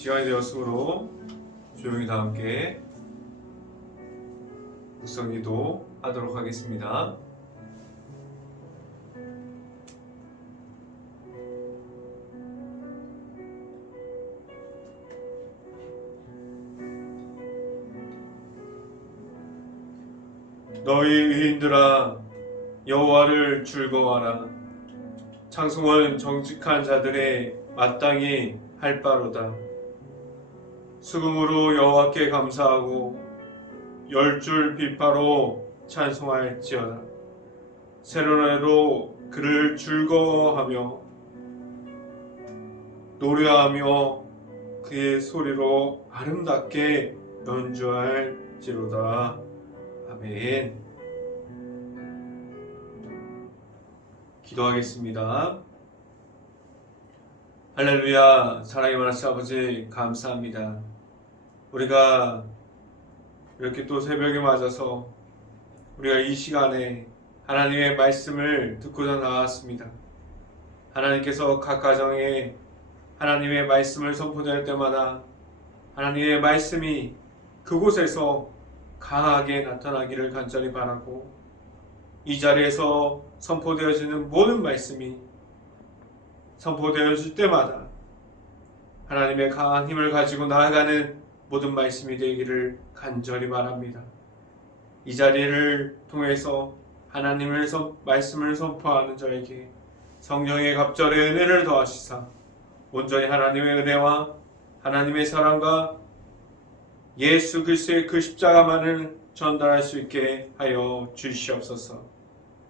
시간이 되었으므로 조용히 다 함께 묵상기도 하도록 하겠습니다. 너희 의인들아 여호와를 즐거워하라. 찬송은 정직한 자들의 마땅히 할 바로다. 수금으로 여호와께 감사하고 열줄 비파로 찬송할지어다. 세로나로 그를 즐거워하며 노래하며 그의 소리로 아름답게 연주할지로다. 아멘. 기도하겠습니다. 할렐루야. 사랑의 많으신 아버지 감사합니다. 우리가 이렇게 또 새벽에 맞아서 우리가 이 시간에 하나님의 말씀을 듣고자 나왔습니다. 하나님께서 각 가정에 하나님의 말씀을 선포될 때마다 하나님의 말씀이 그곳에서 강하게 나타나기를 간절히 바라고, 이 자리에서 선포되어지는 모든 말씀이 선포되어질 때마다 하나님의 강한 힘을 가지고 나아가는 모든 말씀이 되기를 간절히 바랍니다. 이 자리를 통해서 하나님의 말씀을 선포하는 저에게 성령의 갑절의 은혜를 더하시사 온전히 하나님의 은혜와 하나님의 사랑과 예수 그리스도의 그 십자가만을 전달할 수 있게 하여 주시옵소서.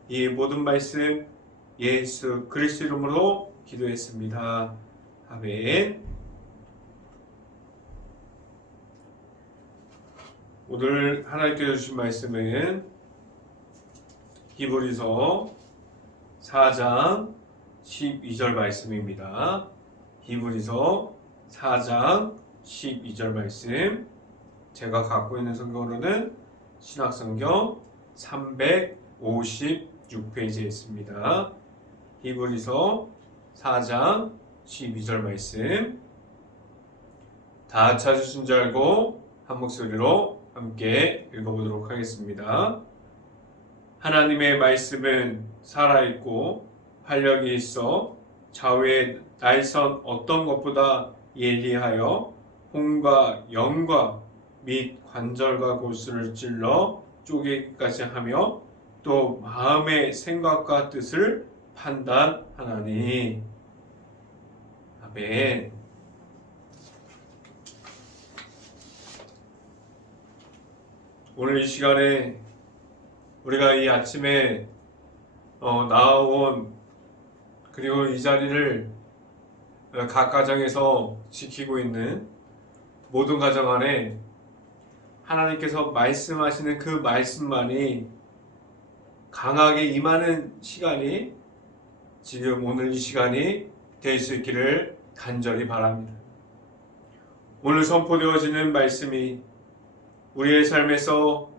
이 모든 말씀 예수 그리스도 이름으로 기도했습니다. 아멘. 오늘 하나님께서 주신 말씀은 히브리서 4장 12절 말씀입니다. 히브리서 4장 12절 말씀, 제가 갖고 있는 성경으로는 신약성경 356페이지에 있습니다. 히브리서 4장 12절 말씀, 다 찾으신 줄 알고 한 목소리로 함께 읽어보도록 하겠습니다. 하나님의 말씀은 살아있고 활력이 있어 좌우의 날선 어떤 것보다 예리하여 혼과 영과 및 관절과 골수를 찔러 쪼개기까지 하며 또 마음의 생각과 뜻을 판단하나니. 아멘. 오늘 이 시간에 우리가 이 아침에 나온, 그리고 이 자리를 각 가정에서 지키고 있는 모든 가정 안에 하나님께서 말씀하시는 그 말씀만이 강하게 임하는 시간이 지금 오늘 이 시간이 될 수 있기를 간절히 바랍니다. 오늘 선포되어지는 말씀이 우리의 삶에서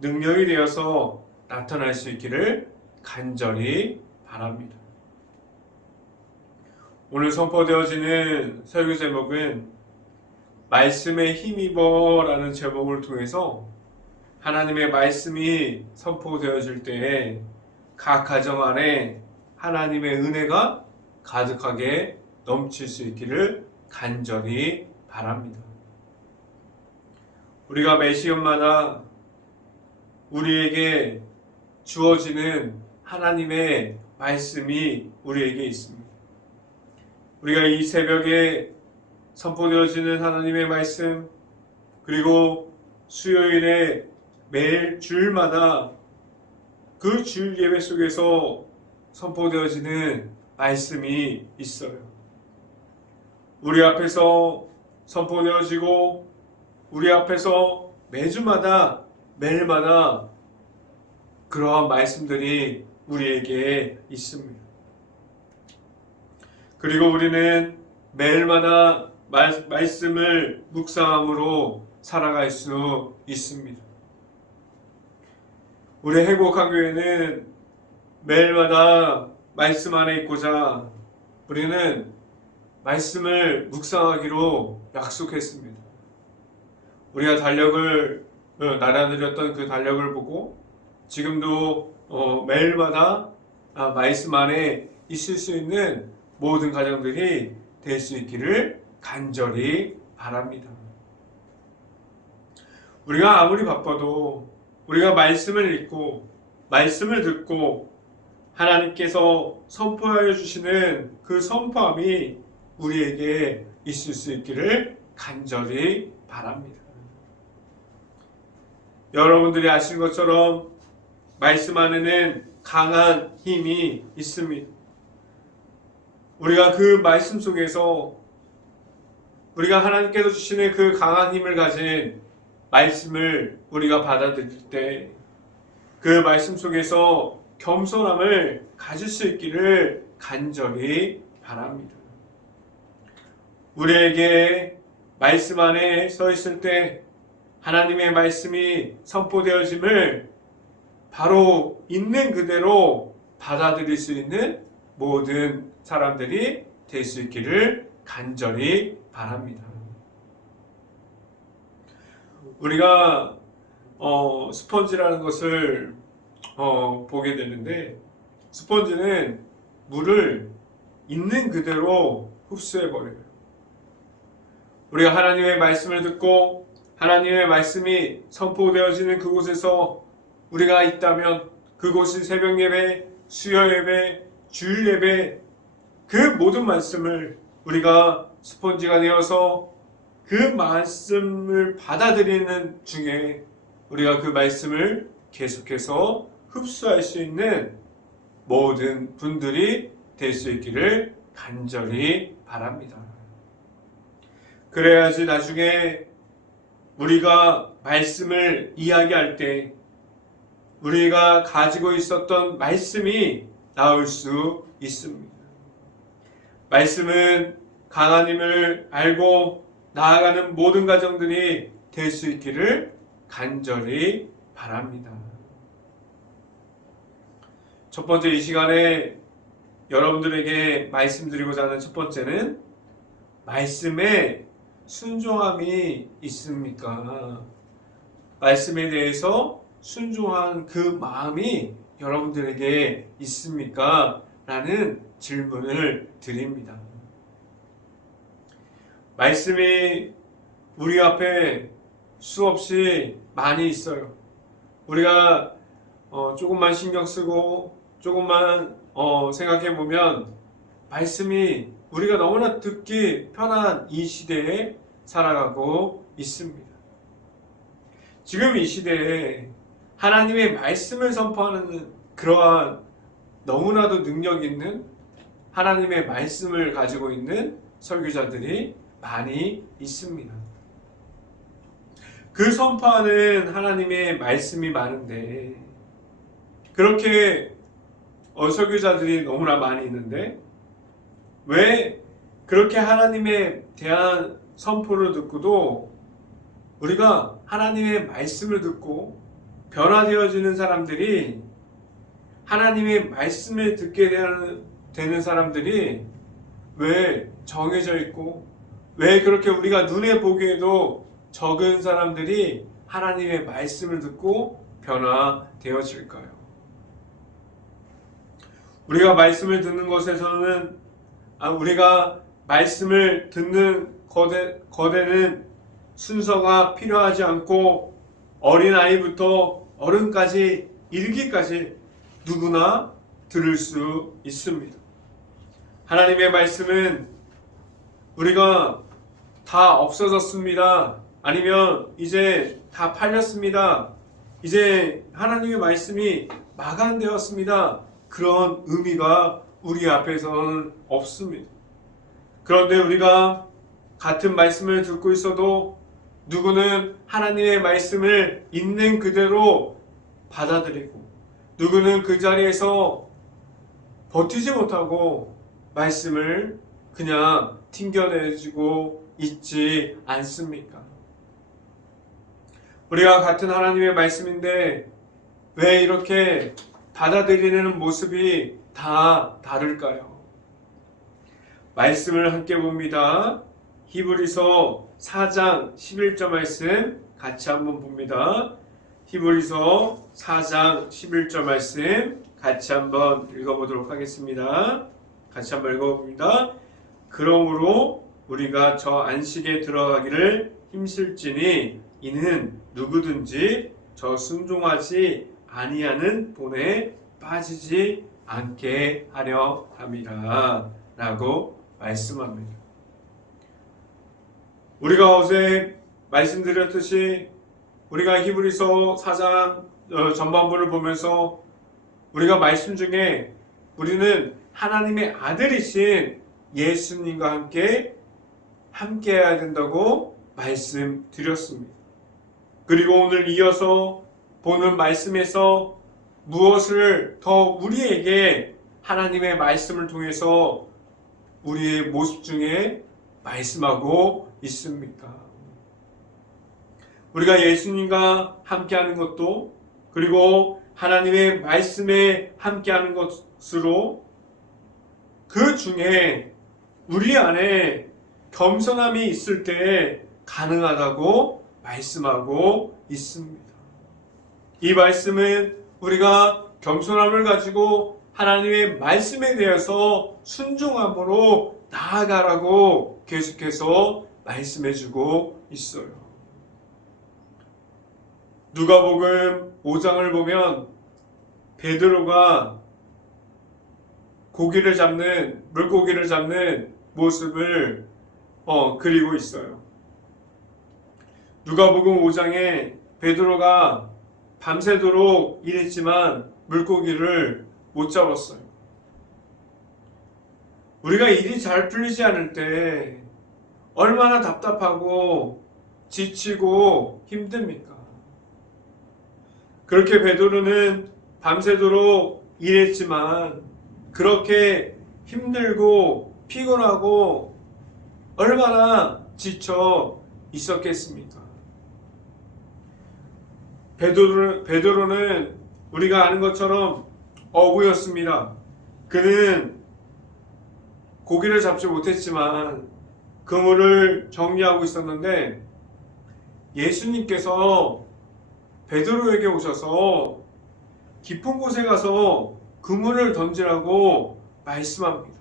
능력이 되어서 나타날 수 있기를 간절히 바랍니다. 오늘 선포되어지는 설교 제목은 말씀에 힘입어 라는 제목을 통해서 하나님의 말씀이 선포되어질 때에 각 가정 안에 하나님의 은혜가 가득하게 넘칠 수 있기를 간절히 바랍니다. 우리가 매 시간마다 우리에게 주어지는 하나님의 말씀이 우리에게 있습니다. 우리가 이 새벽에 선포되어지는 하나님의 말씀, 그리고 수요일에 매일 주일마다 그 주일 예배 속에서 선포되어지는 말씀이 있어요. 우리 앞에서 선포되어지고 우리 앞에서 매주마다 매일마다 그러한 말씀들이 우리에게 있습니다. 그리고 우리는 매일마다 말씀을 묵상함으로 살아갈 수 있습니다. 우리 행복한 교회는 매일마다 말씀 안에 있고자 우리는 말씀을 묵상하기로 약속했습니다. 우리가 달력을 날아들였던 그 달력을 보고 지금도 매일마다 말씀 안에 있을 수 있는 모든 가정들이 될 수 있기를 간절히 바랍니다. 우리가 아무리 바빠도 우리가 말씀을 읽고 말씀을 듣고 하나님께서 선포하여 주시는 그 선포함이 우리에게 있을 수 있기를 간절히 바랍니다. 여러분들이 아시는 것처럼 말씀 안에는 강한 힘이 있습니다. 우리가 그 말씀 속에서 우리가 하나님께서 주시는 그 강한 힘을 가진 말씀을 우리가 받아들일 때 그 말씀 속에서 겸손함을 가질 수 있기를 간절히 바랍니다. 우리에게 말씀 안에 서 있을 때 하나님의 말씀이 선포되어짐을 바로 있는 그대로 받아들일 수 있는 모든 사람들이 될 수 있기를 간절히 바랍니다. 우리가 스펀지라는 것을 보게 되는데 스펀지는 물을 있는 그대로 흡수해버려요. 우리가 하나님의 말씀을 듣고 하나님의 말씀이 선포되어지는 그곳에서 우리가 있다면 그곳이 새벽 예배, 수요 예배, 주일 예배 그 모든 말씀을 우리가 스펀지가 되어서 그 말씀을 받아들이는 중에 우리가 그 말씀을 계속해서 흡수할 수 있는 모든 분들이 될 수 있기를 간절히 바랍니다. 그래야지 나중에 우리가 말씀을 이야기할 때 우리가 가지고 있었던 말씀이 나올 수 있습니다. 말씀은 강한 힘을 알고 나아가는 모든 가정들이 될 수 있기를 간절히 바랍니다. 첫 번째 이 시간에 여러분들에게 말씀드리고자 하는 첫 번째는 말씀에 순종함이 있습니까? 말씀에 대해서 순종한 그 마음이 여러분들에게 있습니까? 라는 질문을 드립니다. 말씀이 우리 앞에 수없이 많이 있어요. 우리가 조금만 신경 쓰고 조금만 생각해 보면 말씀이 우리가 너무나 듣기 편한 이 시대에 살아가고 있습니다. 지금 이 시대에 하나님의 말씀을 선포하는 그러한 너무나도 능력 있는 하나님의 말씀을 가지고 있는 설교자들이 많이 있습니다. 그 선포하는 하나님의 말씀이 많은데 그렇게 설교자들이 너무나 많이 있는데 왜 그렇게 하나님에 대한 선포를 듣고도 우리가 하나님의 말씀을 듣고 변화되어지는 사람들이 하나님의 말씀을 듣게 되는 사람들이 왜 정해져 있고 왜 그렇게 우리가 눈에 보기에도 적은 사람들이 하나님의 말씀을 듣고 변화되어질까요? 우리가 말씀을 듣는 것에서는 우리가 말씀을 듣는 거대는 순서가 필요하지 않고 어린아이부터 어른까지 이르기까지 누구나 들을 수 있습니다. 하나님의 말씀은 우리가 다 없어졌습니다. 아니면 이제 다 팔렸습니다. 이제 하나님의 말씀이 마감되었습니다. 그런 의미가 우리 앞에서는 없습니다. 그런데 우리가 같은 말씀을 듣고 있어도 누구는 하나님의 말씀을 있는 그대로 받아들이고 누구는 그 자리에서 버티지 못하고 말씀을 그냥 튕겨내지고 있지 않습니까? 우리가 같은 하나님의 말씀인데 왜 이렇게 받아들이는 모습이 다 다를까요? 말씀을 함께 봅니다. 히브리서 4장 11절 말씀 같이 한번 봅니다. 히브리서 4장 11절 말씀 같이 한번 읽어보도록 하겠습니다. 같이 한번 읽어봅니다. 그러므로 우리가 저 안식에 들어가기를 힘쓸지니 이는 누구든지 저 순종하지 아니하는 본에 빠지지 않게 하려 함이라 라고 말씀합니다. 우리가 어제 말씀드렸듯이 우리가 히브리서 4장 전반부를 보면서 우리가 말씀 중에 우리는 하나님의 아들이신 예수님과 함께 해야 된다고 말씀드렸습니다. 그리고 오늘 이어서 보는 말씀에서 무엇을 더 우리에게 하나님의 말씀을 통해서 우리의 모습 중에 말씀하고 있습니까? 우리가 예수님과 함께하는 것도 그리고 하나님의 말씀에 함께하는 것으로 그 중에 우리 안에 겸손함이 있을 때 가능하다고 말씀하고 있습니다. 이 말씀은 우리가 겸손함을 가지고 하나님의 말씀에 대해서 순종함으로 나아가라고 계속해서 말씀해주고 있어요. 누가복음 5장을 보면 베드로가 물고기를 잡는 모습을 그리고 있어요. 누가복음 5장에 베드로가 밤새도록 일했지만 물고기를 못 잡았어요. 우리가 일이 잘 풀리지 않을 때 얼마나 답답하고 지치고 힘듭니까? 그렇게 베드로는 밤새도록 일했지만 그렇게 힘들고 피곤하고 얼마나 지쳐 있었겠습니까? 베드로는 우리가 아는 것처럼 어부였습니다. 그는 고기를 잡지 못했지만 그물을 정리하고 있었는데 예수님께서 베드로에게 오셔서 깊은 곳에 가서 그물을 던지라고 말씀합니다.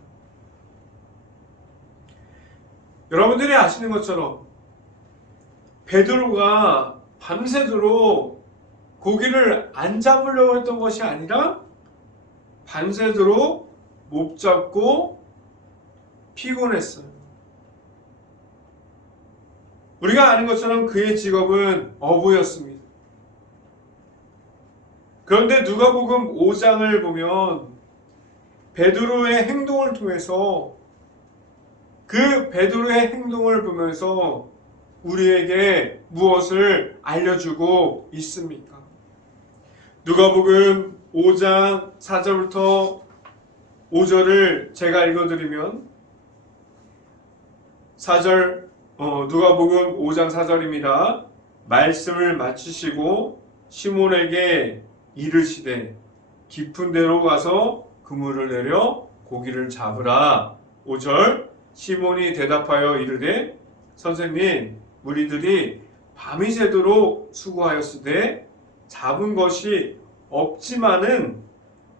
여러분들이 아시는 것처럼 베드로가 밤새도록 고기를 안 잡으려고 했던 것이 아니라 밤새도록 못 잡고 피곤했어요. 우리가 아는 것처럼 그의 직업은 어부였습니다. 그런데 누가복음 5장을 보면 베드로의 행동을 통해서 그 베드로의 행동을 보면서 우리에게 무엇을 알려주고 있습니까? 누가복음 5장 4절부터 5절을 제가 읽어드리면 4절 누가복음 5장 4절입니다. 말씀을 마치시고 시몬에게 이르시되 깊은 데로 가서 그물을 내려 고기를 잡으라. 5절 시몬이 대답하여 이르되 선생님 우리들이 밤이 새도록 수고하였으되 잡은 것이 없지만은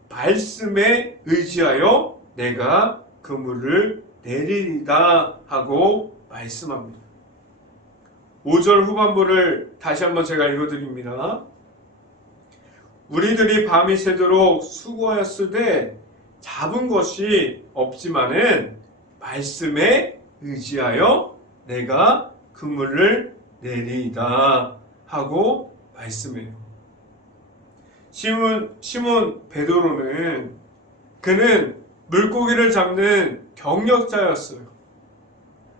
말씀에 의지하여 내가 그물을 내리리다 하고 말씀합니다. 5절 후반부를 다시 한번 제가 읽어드립니다. 우리들이 밤이 새도록 수고하였으되 잡은 것이 없지만은 말씀에 의지하여 내가 그물을 내리이다 하고 말씀해요. 시몬 베드로는 그는 물고기를 잡는 경력자였어요.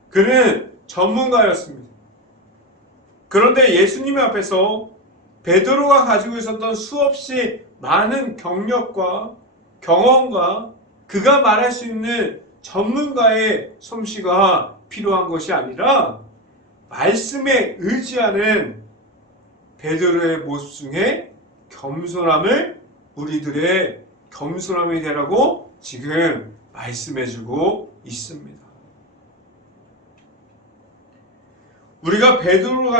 그는 전문가였습니다. 그런데 예수님 앞에서 베드로가 가지고 있었던 수없이 많은 경력과 경험과 그가 말할 수 있는 전문가의 솜씨가 필요한 것이 아니라 말씀에 의지하는 베드로의 모습 중에 겸손함을 우리들의 겸손함이 되라고 지금 말씀해주고 있습니다. 우리가 베드로와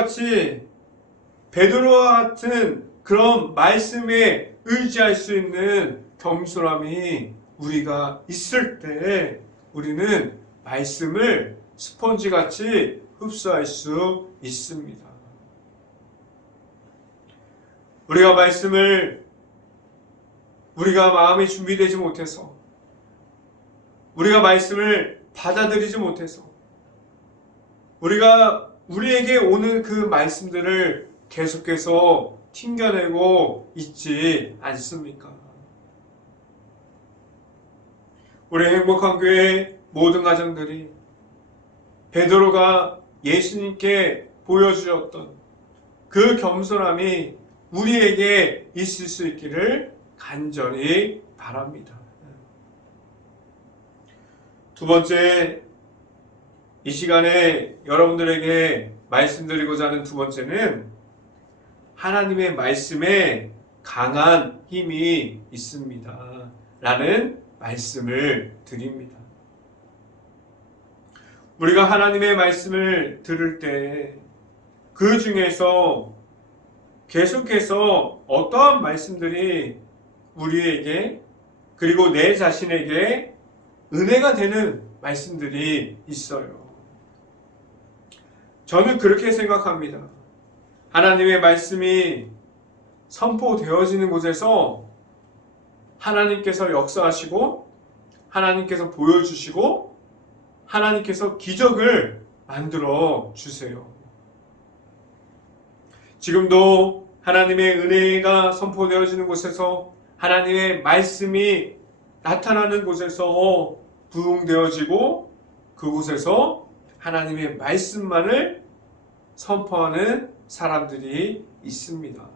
같은 그런 말씀에 의지할 수 있는 겸손함이 우리가 있을 때 우리는 말씀을 스펀지같이 흡수할 수 있습니다. 우리가 말씀을 우리가 마음이 준비되지 못해서 우리가 말씀을 받아들이지 못해서 우리에게 오는 그 말씀들을 계속해서 튕겨내고 있지 않습니까? 우리 행복한 교회 모든 가정들이 베드로가 예수님께 보여주었던 그 겸손함이 우리에게 있을 수 있기를 간절히 바랍니다. 두 번째, 이 시간에 여러분들에게 말씀드리고자 하는 두 번째는 하나님의 말씀에 강한 힘이 있습니다. 라는 말씀을 드립니다. 우리가 하나님의 말씀을 들을 때 그 중에서 계속해서 어떠한 말씀들이 우리에게 그리고 내 자신에게 은혜가 되는 말씀들이 있어요. 저는 그렇게 생각합니다. 하나님의 말씀이 선포되어지는 곳에서 하나님께서 역사하시고 하나님께서 보여주시고 하나님께서 기적을 만들어 주세요. 지금도 하나님의 은혜가 선포되어지는 곳에서 하나님의 말씀이 나타나는 곳에서 부흥되어지고 그곳에서 하나님의 말씀만을 선포하는 사람들이 있습니다.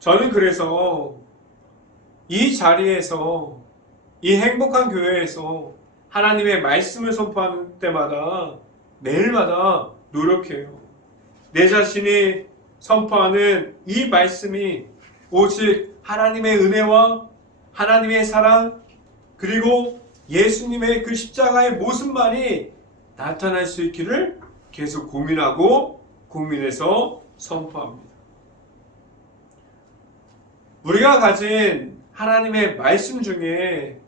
저는 그래서 이 자리에서 이 행복한 교회에서 하나님의 말씀을 선포하는 때마다 매일마다 노력해요. 내 자신이 선포하는 이 말씀이 오직 하나님의 은혜와 하나님의 사랑 그리고 예수님의 그 십자가의 모습만이 나타날 수 있기를 계속 고민해서 선포합니다. 우리가 가진 하나님의 말씀 중에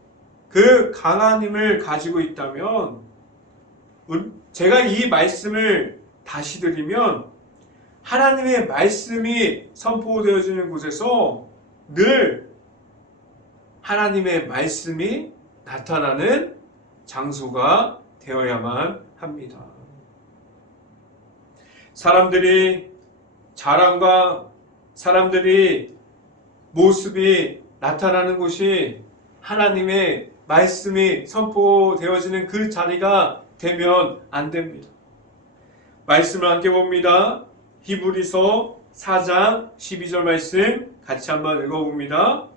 그 강한 힘을 가지고 있다면 제가 이 말씀을 다시 드리면 하나님의 말씀이 선포되어지는 곳에서 늘 하나님의 말씀이 나타나는 장소가 되어야만 합니다. 사람들이 자랑과 사람들이 모습이 나타나는 곳이 하나님의 말씀이 선포되어지는 그 자리가 되면 안 됩니다. 말씀을 함께 봅니다. 히브리서 4장 12절 말씀 같이 한번 읽어봅니다.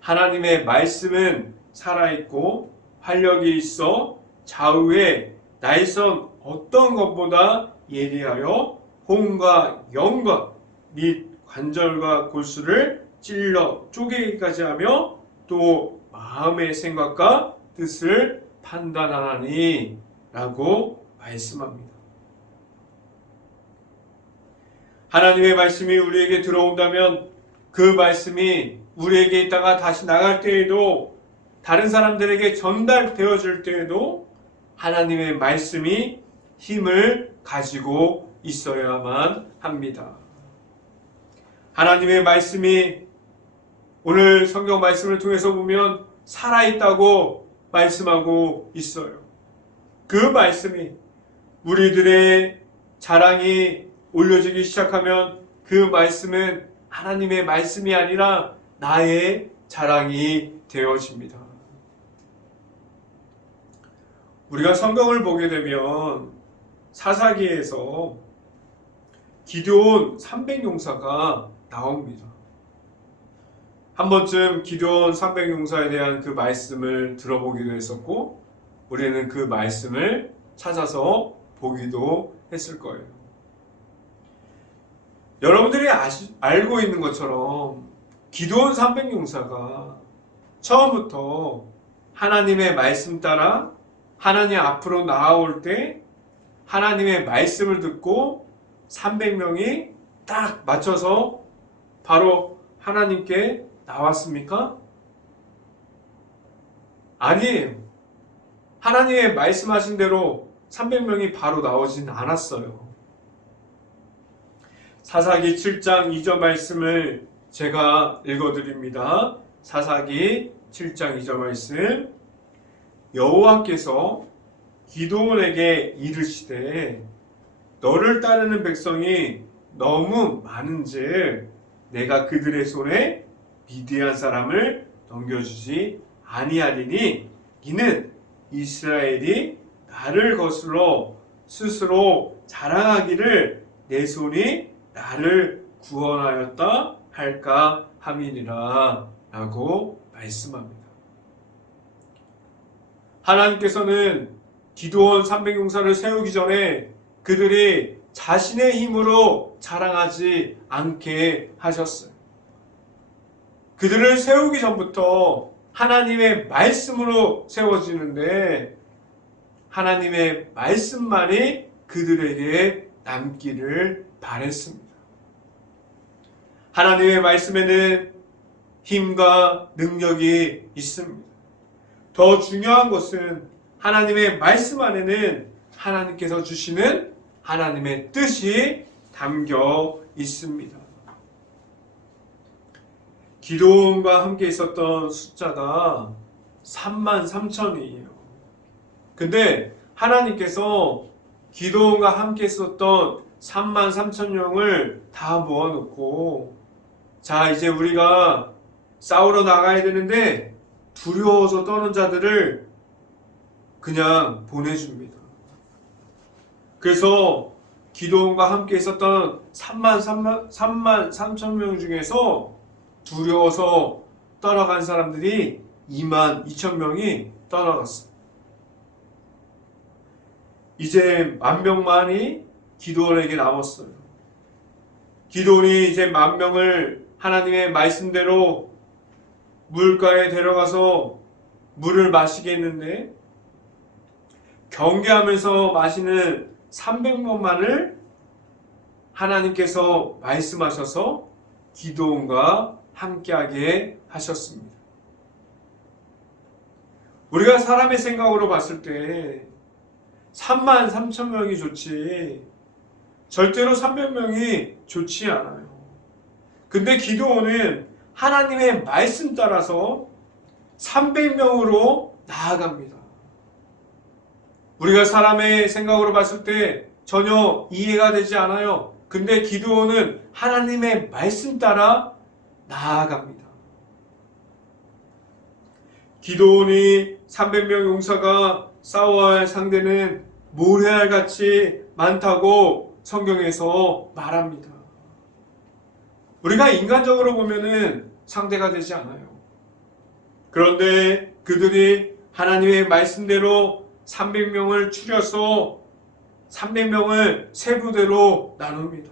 하나님의 말씀은 살아있고 활력이 있어 좌우에 날선 어떤 것보다 예리하여 혼과 영과 및 관절과 골수를 찔러 쪼개기까지 하며 또 마음의 생각과 뜻을 판단하나니 라고 말씀합니다. 하나님의 말씀이 우리에게 들어온다면 그 말씀이 우리에게 있다가 다시 나갈 때에도 다른 사람들에게 전달되어질 때에도 하나님의 말씀이 힘을 가지고 있어야만 합니다. 하나님의 말씀이 오늘 성경 말씀을 통해서 보면 살아있다고 말씀하고 있어요. 그 말씀이 우리들의 자랑이 올려지기 시작하면 그 말씀은 하나님의 말씀이 아니라 나의 자랑이 되어집니다. 우리가 성경을 보게 되면 사사기에서 기드온 300용사가 나옵니다. 한 번쯤 기드온 300용사에 대한 그 말씀을 들어보기도 했었고 우리는 그 말씀을 찾아서 보기도 했을 거예요. 여러분들이 알고 있는 것처럼 기드온 300용사가 처음부터 하나님의 말씀 따라 하나님 앞으로 나아올 때 하나님의 말씀을 듣고 300명이 딱 맞춰서 바로 하나님께 나왔습니까? 아니에요. 하나님의 말씀하신 대로 300명이 바로 나오진 않았어요. 사사기 7장 2절 말씀을 제가 읽어드립니다. 사사기 7장 2절 말씀. 여호와께서 기드온에게 이르시되 너를 따르는 백성이 너무 많은즉 내가 그들의 손에 미디안 사람을 넘겨주지 아니하리니 이는 이스라엘이 나를 거슬러 스스로 자랑하기를 내 손이 나를 구원하였다 할까 함이니라 라고 말씀합니다. 하나님께서는 기드온 300용사를 세우기 전에 그들이 자신의 힘으로 자랑하지 않게 하셨어요. 그들을 세우기 전부터 하나님의 말씀으로 세워지는데 하나님의 말씀만이 그들에게 남기를 바랬습니다. 하나님의 말씀에는 힘과 능력이 있습니다. 더 중요한 것은 하나님의 말씀 안에는 하나님께서 주시는 하나님의 뜻이 담겨 있습니다. 기드온과 함께 있었던 숫자가 33,000이에요. 근데 하나님께서 기드온과 함께 있었던 33,000명을 다 모아놓고 자 이제 우리가 싸우러 나가야 되는데 두려워서 떠는 자들을 그냥 보내줍니다. 그래서 기드온과 함께 있었던 33,000명 중에서 두려워서 떠나간 사람들이 22,000명이 떠나갔어요. 이제 10,000명만이 기드온에게 남았어요. 기드온이 이제 10,000명을 하나님의 말씀대로 물가에 데려가서 물을 마시게 했는데 경계하면서 마시는 300명만을 하나님께서 말씀하셔서 기드온과 함께하게 하셨습니다. 우리가 사람의 생각으로 봤을 때 33,000명이 좋지 절대로 300명이 좋지 않아요. 근데 기드온은 하나님의 말씀 따라서 300명으로 나아갑니다. 우리가 사람의 생각으로 봤을 때 전혀 이해가 되지 않아요. 근데 기드온은 하나님의 말씀 따라 나아갑니다. 기드온이 300명 용사가 싸워야 할 상대는 모래알같이 많다고 성경에서 말합니다. 우리가 인간적으로 보면은 상대가 되지 않아요. 그런데 그들이 하나님의 말씀대로 300명을 추려서 300명을 세 부대로 나눕니다.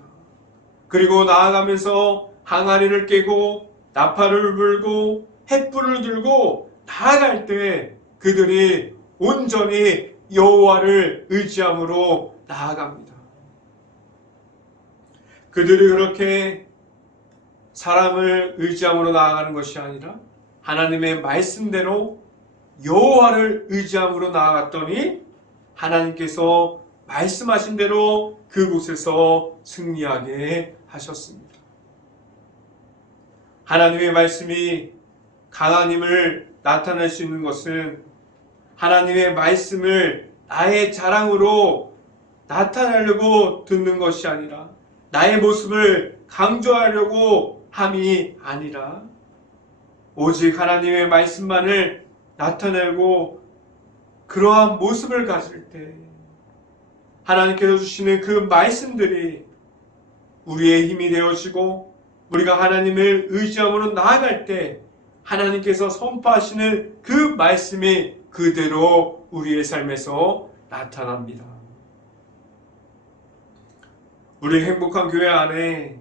그리고 나아가면서 항아리를 깨고 나팔을 불고 횃불을 들고 나아갈 때 그들이 온전히 여호와를 의지함으로 나아갑니다. 그들이 그렇게 사람을 의지함으로 나아가는 것이 아니라 하나님의 말씀대로 여호와를 의지함으로 나아갔더니 하나님께서 말씀하신 대로 그곳에서 승리하게 하셨습니다. 하나님의 말씀이 강한 힘을 나타낼 수 있는 것은 하나님의 말씀을 나의 자랑으로 나타내려고 듣는 것이 아니라 나의 모습을 강조하려고 함이 아니라 오직 하나님의 말씀만을 나타내고 그러한 모습을 가질 때 하나님께서 주시는 그 말씀들이 우리의 힘이 되어지고 우리가 하나님을 의지함으로 나아갈 때 하나님께서 선포하시는 그 말씀이 그대로 우리의 삶에서 나타납니다. 우리 행복한 교회 안에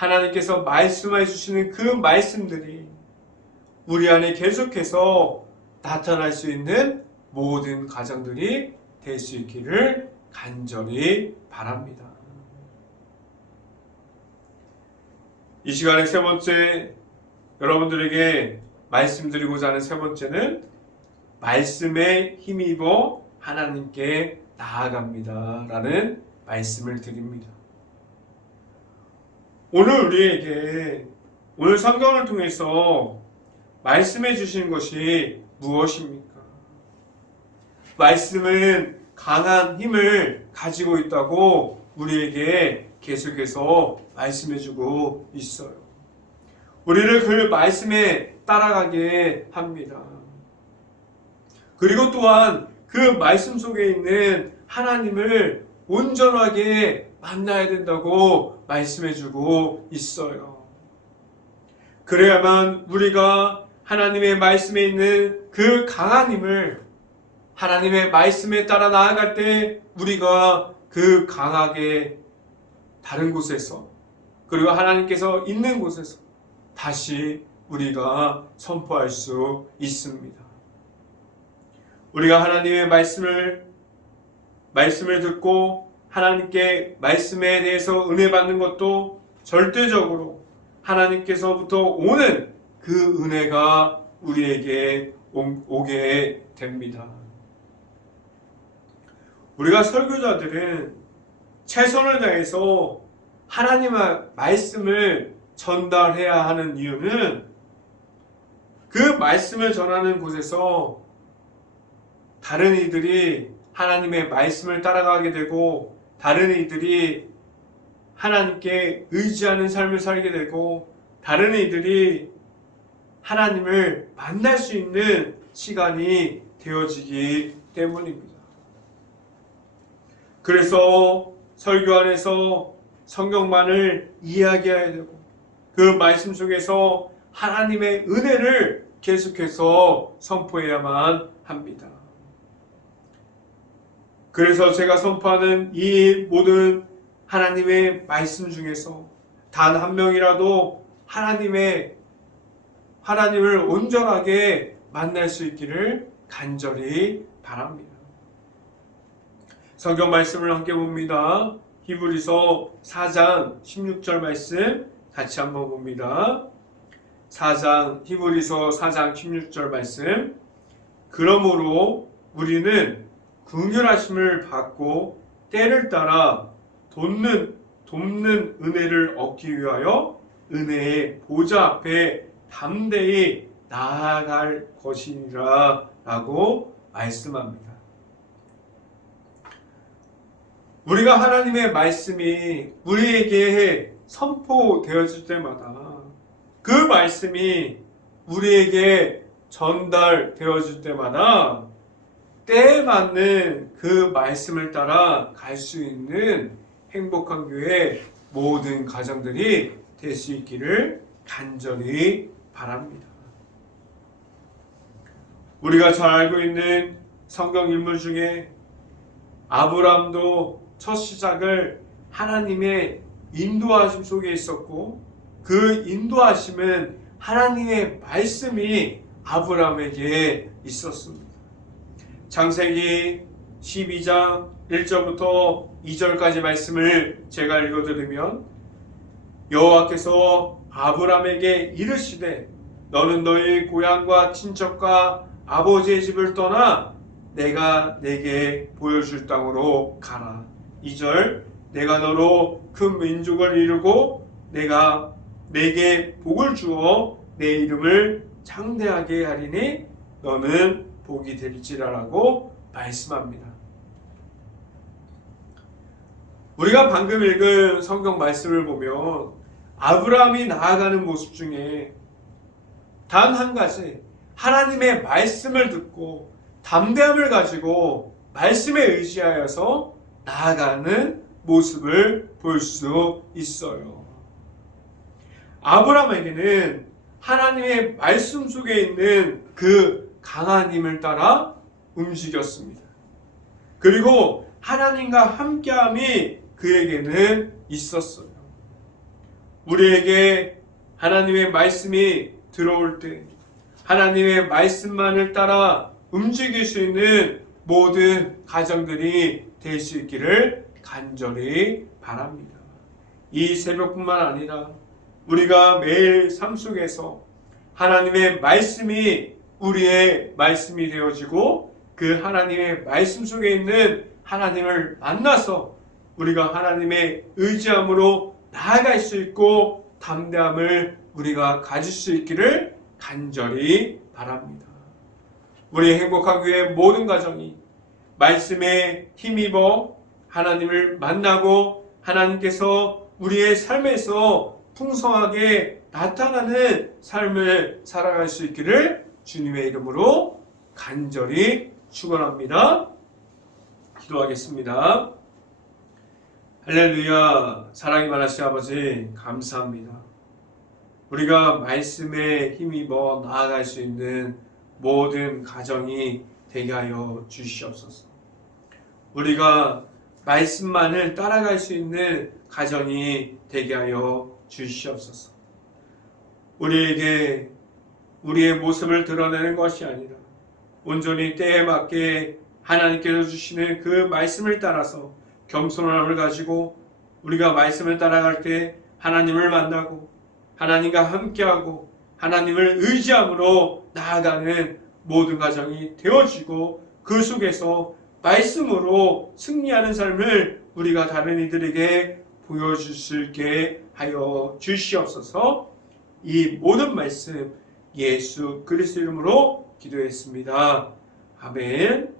하나님께서 말씀해 주시는 그 말씀들이 우리 안에 계속해서 나타날 수 있는 모든 가정들이 될 수 있기를 간절히 바랍니다. 이 시간에 세 번째, 여러분들에게 말씀드리고자 하는 세 번째는 말씀에 힘입어 하나님께 나아갑니다 라는 말씀을 드립니다. 오늘 우리에게, 오늘 성경을 통해서 말씀해 주신 것이 무엇입니까? 말씀은 강한 힘을 가지고 있다고 우리에게 계속해서 말씀해 주고 있어요. 우리를 그 말씀에 따라가게 합니다. 그리고 또한 그 말씀 속에 있는 하나님을 온전하게 만나야 된다고 말씀해 주고 있어요. 그래야만 우리가 하나님의 말씀에 있는 그 강한 힘을, 하나님의 말씀에 따라 나아갈 때 우리가 그 강하게 다른 곳에서, 그리고 하나님께서 있는 곳에서 다시 우리가 선포할 수 있습니다. 우리가 하나님의 말씀을 듣고 하나님께 말씀에 대해서 은혜 받는 것도 절대적으로 하나님께서부터 오는 그 은혜가 우리에게 오게 됩니다. 우리가 설교자들은 최선을 다해서 하나님의 말씀을 전달해야 하는 이유는 그 말씀을 전하는 곳에서 다른 이들이 하나님의 말씀을 따라가게 되고, 다른 이들이 하나님께 의지하는 삶을 살게 되고, 다른 이들이 하나님을 만날 수 있는 시간이 되어지기 때문입니다. 그래서 설교 안에서 성경만을 이야기해야 되고, 그 말씀 속에서 하나님의 은혜를 계속해서 선포해야만 합니다. 그래서 제가 선포하는 이 모든 하나님의 말씀 중에서 단 한 명이라도 하나님을 온전하게 만날 수 있기를 간절히 바랍니다. 성경 말씀을 함께 봅니다. 히브리서 4장 16절 말씀 같이 한번 봅니다. 히브리서 4장 16절 말씀. 그러므로 우리는 긍휼하심을 받고 때를 따라 돕는 은혜를 얻기 위하여 은혜의 보좌 앞에 담대히 나아갈 것이니라 라고 말씀합니다. 우리가 하나님의 말씀이 우리에게 선포되어질 때마다, 그 말씀이 우리에게 전달되어질 때마다 때에 맞는 그 말씀을 따라 갈 수 있는 행복한 교회 모든 가정들이 될 수 있기를 간절히 바랍니다. 우리가 잘 알고 있는 성경 인물 중에 아브라함도 첫 시작을 하나님의 인도하심 속에 있었고, 그 인도하심은 하나님의 말씀이 아브라함에게 있었습니다. 창세기 12장 1절부터 2절까지 말씀을 제가 읽어드리면, 여호와께서 아브라함에게 이르시되 너는 너희 고향과 친척과 아버지의 집을 떠나 내가 내게 보여줄 땅으로 가라. 2절, 내가 너로 큰 민족을 이루고 내가 내게 복을 주어 내 이름을 창대하게 하리니 너는 복이 될지라라고 말씀합니다. 우리가 방금 읽은 성경 말씀을 보면 아브라함이 나아가는 모습 중에 단 한 가지, 하나님의 말씀을 듣고 담대함을 가지고 말씀에 의지하여서 나아가는 모습을 볼 수 있어요. 아브라함에게는 하나님의 말씀 속에 있는 그 강한 힘을 따라 움직였습니다. 그리고 하나님과 함께함이 그에게는 있었어요. 우리에게 하나님의 말씀이 들어올 때, 하나님의 말씀만을 따라 움직일 수 있는 모든 가정들이 될 수 있기를 간절히 바랍니다. 이 새벽뿐만 아니라 우리가 매일 삶 속에서 하나님의 말씀이 우리의 말씀이 되어지고 그 하나님의 말씀 속에 있는 하나님을 만나서 우리가 하나님의 의지함으로 나아갈 수 있고 담대함을 우리가 가질 수 있기를 간절히 바랍니다. 우리 행복한 교회 모든 가정이 말씀에 힘입어 하나님을 만나고 하나님께서 우리의 삶에서 풍성하게 나타나는 삶을 살아갈 수 있기를 주님의 이름으로 간절히 축원합니다. 기도하겠습니다. 할렐루야. 사랑이 많으신 아버지 감사합니다. 우리가 말씀에 힘입어 나아갈 수 있는 모든 가정이 되게 하여 주시옵소서. 우리가 말씀만을 따라갈 수 있는 가정이 되게 하여 주시옵소서. 우리에게 우리의 모습을 드러내는 것이 아니라 온전히 때에 맞게 하나님께서 주시는 그 말씀을 따라서 겸손함을 가지고 우리가 말씀을 따라갈 때 하나님을 만나고 하나님과 함께하고 하나님을 의지함으로 나아가는 모든 가정이 되어지고 그 속에서 말씀으로 승리하는 삶을 우리가 다른 이들에게 보여줄 수 있게 하여 주시옵소서. 이 모든 말씀 예수 그리스도 이름으로 기도했습니다. 아멘.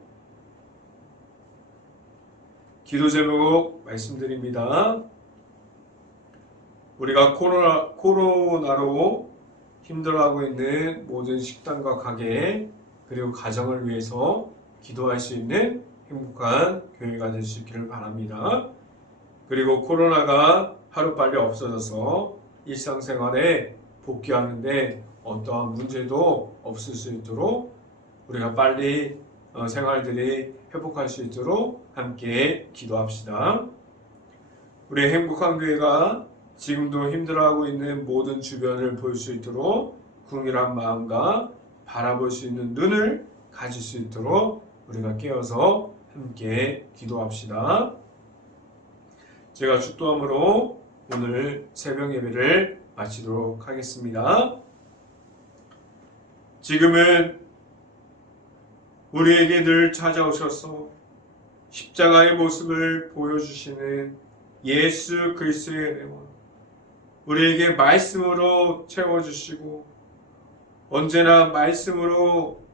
기도 제목 말씀드립니다. 우리가 코로나로 힘들어하고 있는 모든 식당과 가게 그리고 가정을 위해서 기도할 수 있는 행복한 교회가 될 수 있기를 바랍니다. 그리고 코로나가 하루빨리 없어져서 일상생활에 복귀하는데 어떠한 문제도 없을 수 있도록 우리가 빨리 생활들이 회복할 수 있도록 함께 기도합시다. 우리 행복한 교회가 지금도 힘들어하고 있는 모든 주변을 볼 수 있도록 궁일한 마음과 바라볼 수 있는 눈을 가질 수 있도록 우리가 깨어서 함께 기도합시다. 제가 축도함으로 오늘 새벽 예배를 마치도록 하겠습니다. 지금은 우리에게 늘 찾아오셔서 십자가의 모습을 보여주시는 예수 그리스도의 은혜와 우리에게 말씀으로 채워주시고 언제나 말씀으로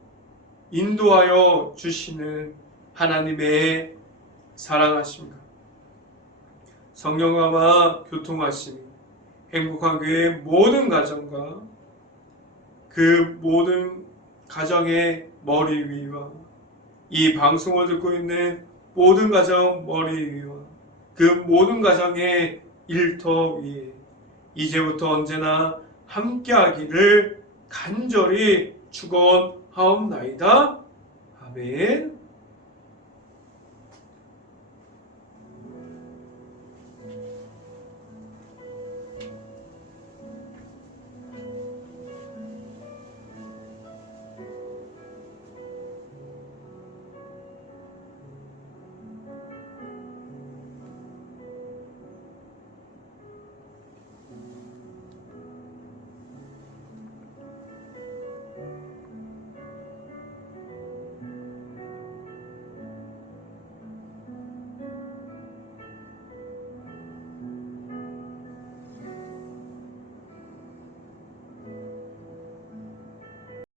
인도하여 주시는 하나님의 사랑하심과 성령과 교통하심이 행복한 교회의 모든 가정과 그 모든 가정의 머리 위와 이 방송을 듣고 있는 모든 가정 머리 위와 그 모든 가정의 일터 위에 이제부터 언제나 함께하기를 간절히 축원하옵나이다. 아멘.